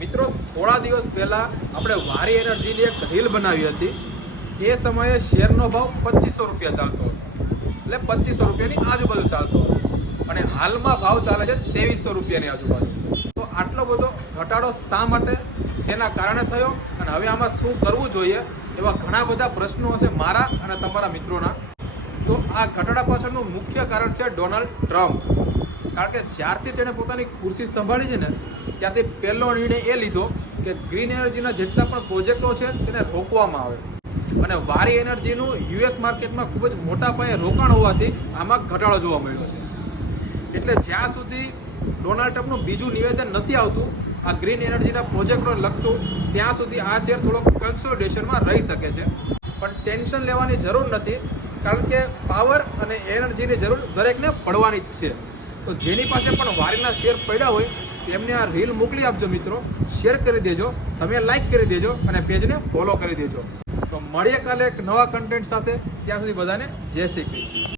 મિત્રો થોડા દિવસ પહેલાં આપણે વારી એનર્જીની એક રીલ બનાવી હતી. એ સમયે શેરનો ભાવ 2500 રૂપિયા ચાલતો હતો, એટલે 2500 રૂપિયાની આજુબાજુ ચાલતો હતો અને હાલમાં ભાવ ચાલે છે 2300 રૂપિયાની આજુબાજુ. તો આટલો બધો ઘટાડો શા માટે, શેના કારણે થયો અને હવે આમાં શું કરવું જોઈએ એવા ઘણા બધા પ્રશ્નો હશે મારા અને તમારા મિત્રોના. તો આ ઘટાડા પાછળનું મુખ્ય કારણ છે ડોનાલ્ડ ટ્રમ્પ. કારણ કે જ્યારથી તેણે પોતાની ખુરશી સંભાળી છે ને ત્યારથી પહેલો નિર્ણય એ લીધો કે ગ્રીન એનર્જીના જેટલા પણ પ્રોજેક્ટો છે તેને રોકવામાં આવે અને વારી એનર્જીનું યુએસ માર્કેટમાં ખૂબ જ મોટા પાયે રોકાણ હોવાથી આમાં ઘટાડો જોવા મળ્યો છે. એટલે જ્યાં સુધી ડોનાલ્ડ ટ્રમ્પનું બીજું નિવેદન નથી આવતું આ ગ્રીન એનર્જીના પ્રોજેક્ટોને લગતું, ત્યાં સુધી આ શેર થોડોક કન્સોલિડેશનમાં રહી શકે છે. પણ ટેન્શન લેવાની જરૂર નથી, કારણ કે પાવર અને એનર્જીની જરૂર દરેકને પડવાની જ છે. તો જેની પાસે પણ વારીના શેર પડ્યા હોય તેમને આ રીલ મોકલી આપજો મિત્રો, શેર કરી દેજો, તમે લાઈક કરી દેજો અને પેજને ફોલો કરી દેજો. તો મળીએ કાલે એક નવા કન્ટેન્ટ સાથે. ત્યાં સુધી બધાને જય શ્રી કૃષ્ણ.